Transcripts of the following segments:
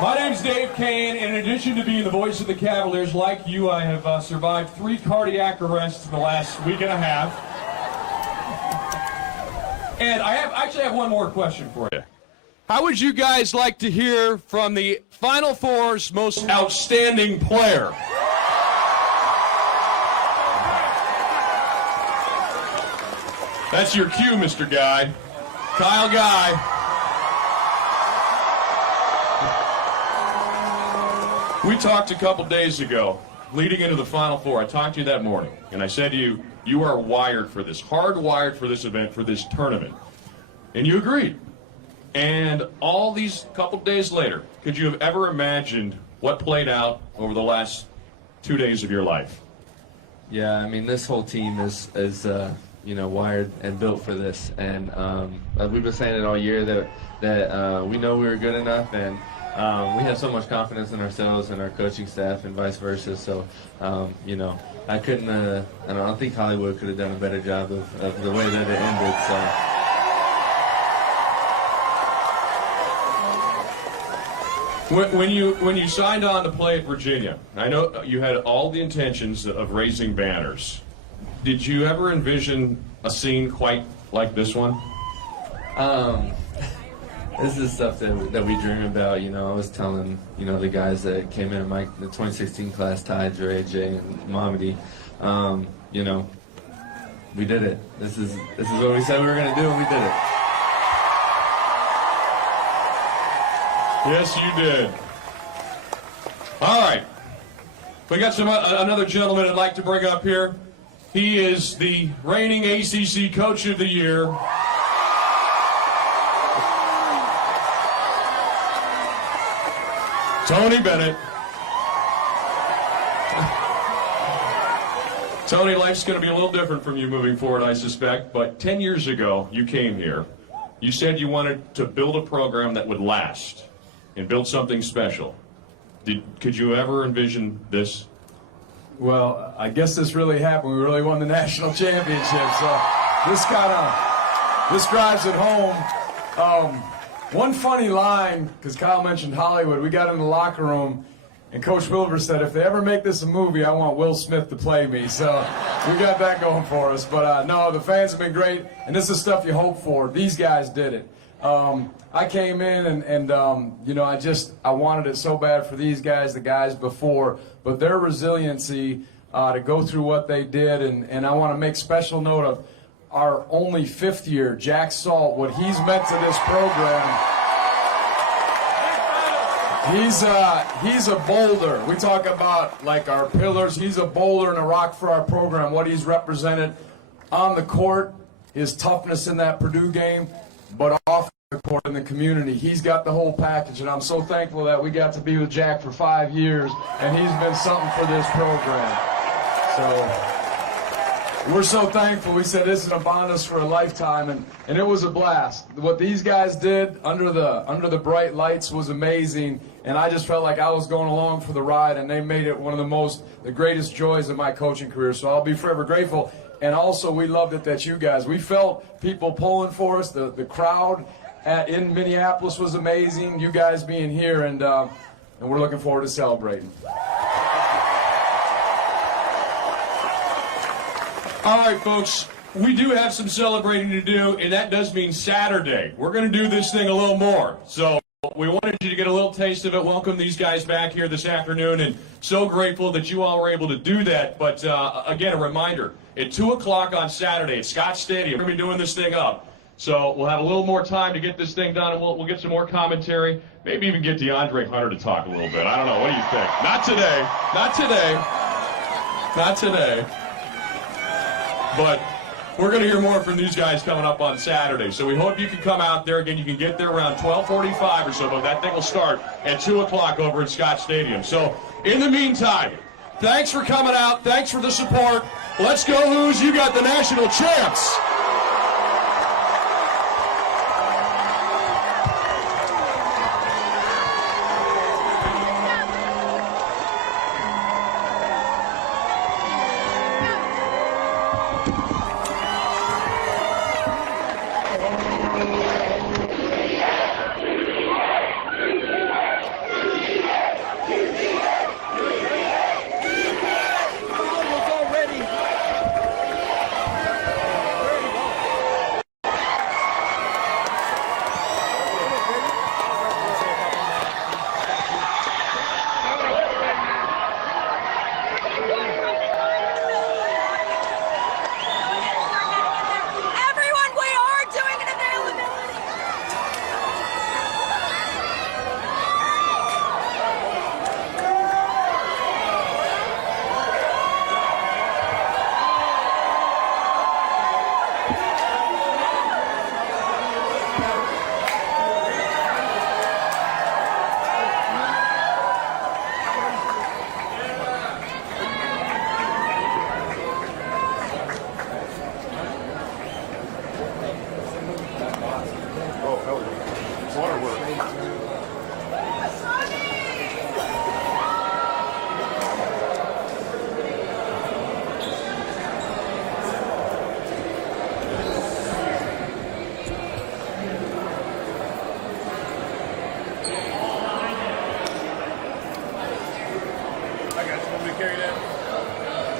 My name's Dave Kane, and in addition to being the voice of the Cavaliers, like you, I have survived 3 cardiac arrests in the last week and a half. And I actually have one more question for you. How would you guys like to hear from the Final Four's most outstanding player? That's your cue, Mr. Guy. Kyle Guy. We talked a couple days ago, leading into the Final Four. I talked to you that morning, and I said to you, you are wired for this, hardwired for this event, for this tournament. And you agreed. And all these couple days later, could you have ever imagined what played out over the last 2 days of your life? Yeah, I mean, this whole team is you know, wired and built for this. And we've been saying it all year that we know we were good enough, and we have so much confidence in ourselves and our coaching staff and vice versa. So, you know, I don't think Hollywood could have done a better job of the way that it ended. So. When you signed on to play at Virginia, I know you had all the intentions of raising banners. Did you ever envision a scene quite like this one? This is stuff that we dream about. You know, I was telling, you know, the guys that came in the 2016 class, Ty, Dre, Jay, and Mamadi, you know, we did it. This is what we said we were going to do, and we did it. Yes, you did. All right. We got another gentleman I'd like to bring up here. He is the reigning ACC Coach of the Year. Tony Bennett. Tony, life's going to be a little different from you moving forward, I suspect, but 10 years ago, you came here. You said you wanted to build a program that would last and build something special. Could you ever envision this? Well, I guess this really happened. We really won the national championship, so this drives it home. One funny line, because Kyle mentioned Hollywood, we got in the locker room, and Coach Wilbur said, if they ever make this a movie, I want Will Smith to play me. So we got that going for us. But no, the fans have been great, and this is stuff you hope for. These guys did it. I came in and you know, I wanted it so bad for these guys, the guys before, but their resiliency to go through what they did, and I want to make special note of our only 5th year, Jack Salt, what he's meant to this program. He's a boulder. We talk about like our pillars. He's a boulder and a rock for our program. What he's represented on the court, his toughness in that Purdue game, but off the court in the community. He's got the whole package, and I'm so thankful that we got to be with Jack for 5 years, and he's been something for this program. So we're so thankful. We said this is going to bond us for a lifetime, and it was a blast. What these guys did under the bright lights was amazing, and I just felt like I was going along for the ride, and they made it one of the greatest joys of my coaching career. So I'll be forever grateful. And also, we loved it that you guys, we felt people pulling for us. The crowd in Minneapolis was amazing. You guys being here, and we're looking forward to celebrating. All right, folks, we do have some celebrating to do, and that does mean Saturday. We're going to do this thing a little more. So we wanted you to get a little taste of it. Welcome these guys back here this afternoon, and so grateful that you all were able to do that. But again, a reminder, at 2 o'clock on Saturday at Scott Stadium, we're going to be doing this thing up. So we'll have a little more time to get this thing done, and we'll get some more commentary, maybe even get DeAndre Hunter to talk a little bit. I don't know. What do you think? Not today. Not today. Not today. But we're going to hear more from these guys coming up on Saturday. So we hope you can come out there. Again, you can get there around 12:45 or so, but that thing will start at 2 o'clock over at Scott Stadium. So in the meantime, thanks for coming out. Thanks for the support. Let's go, Hoos. You got the national champs.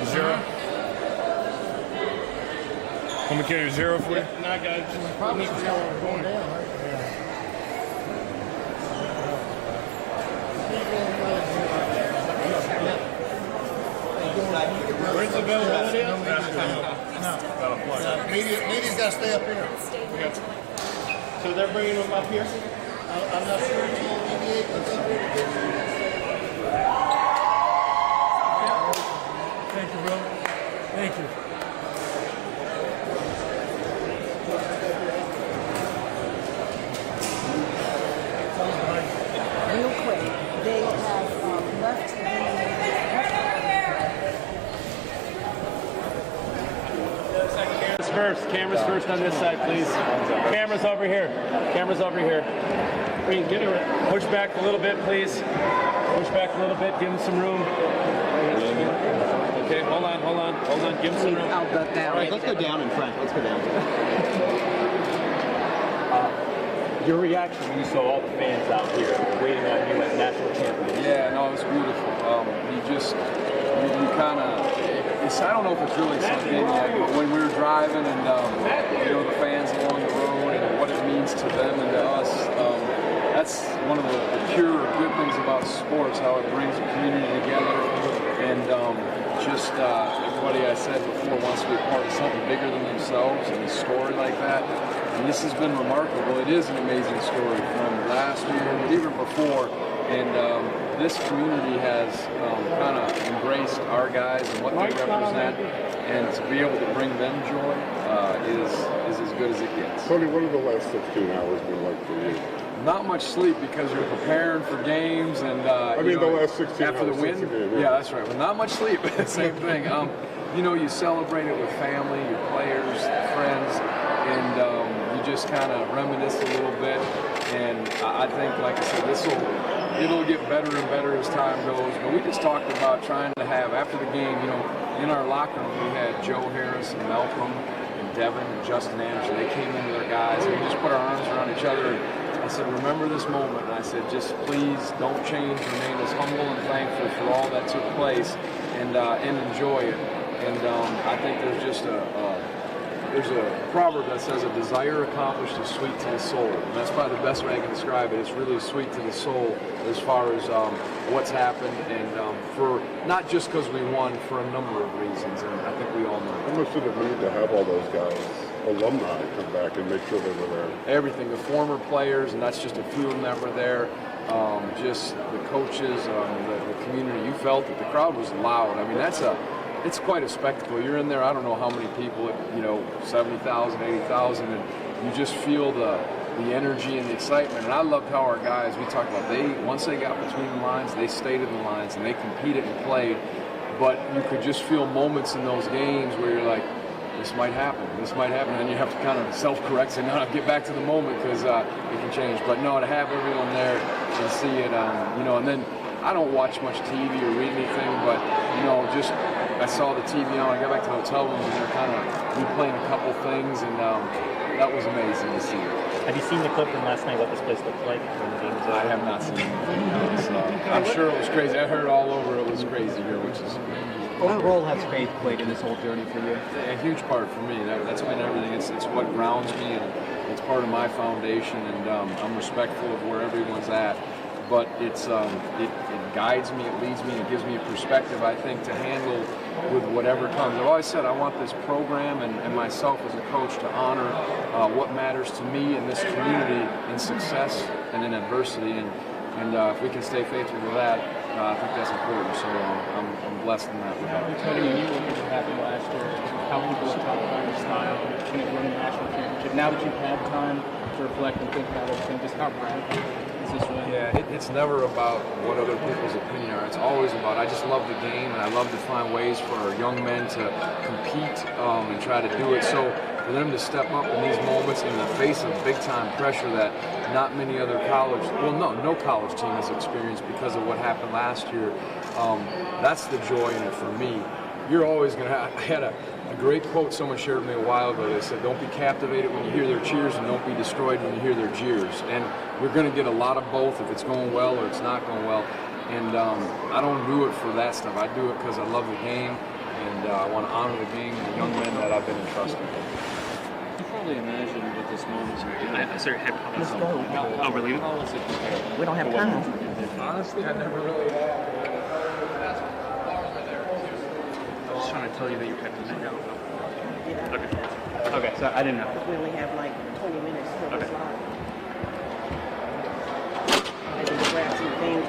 0. Want me to carry 0 for you? No, I got it. Probably going down, right? Where's the availability? No. Media's got to stay up here. So they're bringing them up here? I'm not sure until media comes up here. Thank you, bro. Thank you. Real quick, they have left Cameras first on this side, please. Cameras over here. Cameras over here. Get it. Push back a little bit, please. Push back a little bit. Give him some room. Okay, hold on. Give him some room. All right, Let's go down in front. Let's go down. Your reaction when you saw all the fans out here waiting on you as national champion? Yeah, no, it was beautiful. You kind of, I don't know if it's really sunk in yet, but when we were driving and, the fans along the road and what it means to them and to us, that's one of the pure good things about sports, how it brings a community together. And everybody I said before wants to be a part of something bigger than themselves, and a story like that. And this has been remarkable. It is an amazing story from last year and even before. And this community has kind of embraced our guys and what they represent, and to be able to bring them joy is as good as it gets. Tony, what have the last 16 hours been like for you? Not much sleep because you're preparing for games and the last 16 after the hours win. since the game, Yeah, that's right. Well, not much sleep. Same thing. You celebrate it with family, your players, friends, and you just kind of reminisce a little bit. And I think, like I said, it'll get better and better as time goes. But we just talked about trying to have, after the game, in our locker room, we had Joe Harris and Malcolm and Devin and Justin Anderson. They came in with their guys, and we just put our arms around each other. And I said, remember this moment. And I said, just please don't change. Remain as humble and thankful for all that took place, and enjoy it. And I think there's just there's a proverb that says a desire accomplished is sweet to the soul. And that's probably the best way I can describe it. It's really sweet to the soul as far as what's happened, and for not just because we won, for a number of reasons, and I think we all know. How much did it mean to have all those guys, alumni, come back and make sure they were there? Everything, the former players, and that's just a few of them that were there, just the coaches, the community. You felt it. The crowd was loud. I mean, it's quite a spectacle. You're in there, I don't know how many people, 70,000, 80,000, and you just feel the energy and the excitement. And I loved how our guys, we talked about, once they got between the lines, they stayed in the lines and they competed and played. But you could just feel moments in those games where you're like, this might happen, and you have to kind of self-correct, say, no, get back to the moment because it can change. But no, to have everyone there and see it, and then I don't watch much TV or read anything, but, just I saw the TV on, I got back to the hotel rooms and they're kind of replaying a couple things, and that was amazing to see. Have you seen the clip from last night, what this place looked like when the game was over? I have not seen it. I'm sure it was crazy. I heard all over it was crazy here, which is What role has faith played in this whole journey for you? a huge part for me. That's been everything. It's what grounds me, and it's part of my foundation, and I'm respectful of where everyone's at. But it guides me, it leads me, it gives me a perspective, I think, to handle with whatever comes. I've always said I want this program and myself as a coach to honor what matters to me and this community in success and in adversity. And if we can stay faithful to that, I think that's important. So I'm blessed in that regard. Tony, when you look at what happened last year, how people talk about your style, you winning the national championship, now that you've had time to reflect and think about everything, just how radical is this really? Yeah, it's never about what other people's opinion are. It's always about, I just love the game, and I love to find ways for our young men to compete and try to do it. So for them to step up in these moments in the face of big-time pressure that not many other no college team has experienced because of what happened last year, that's the joy in it for me. You're always going to have, I had a great quote someone shared with me a while ago. They said, don't be captivated when you hear their cheers, and don't be destroyed when you hear their jeers. And we're going to get a lot of both if it's going well or it's not going well. And I don't do it for that stuff. I do it because I love the game, and I want to honor being the young men that I've been entrusted with. You probably imagined what this moment would be. I saw your head comment. Let's go. Oh, we're leaving? How was it compared? We don't have time. Honestly, I never really had. I was trying to tell you that your head was in. Okay. Okay, so I didn't know. We only have like 20 minutes till the Okay. slide. I had to grab some things.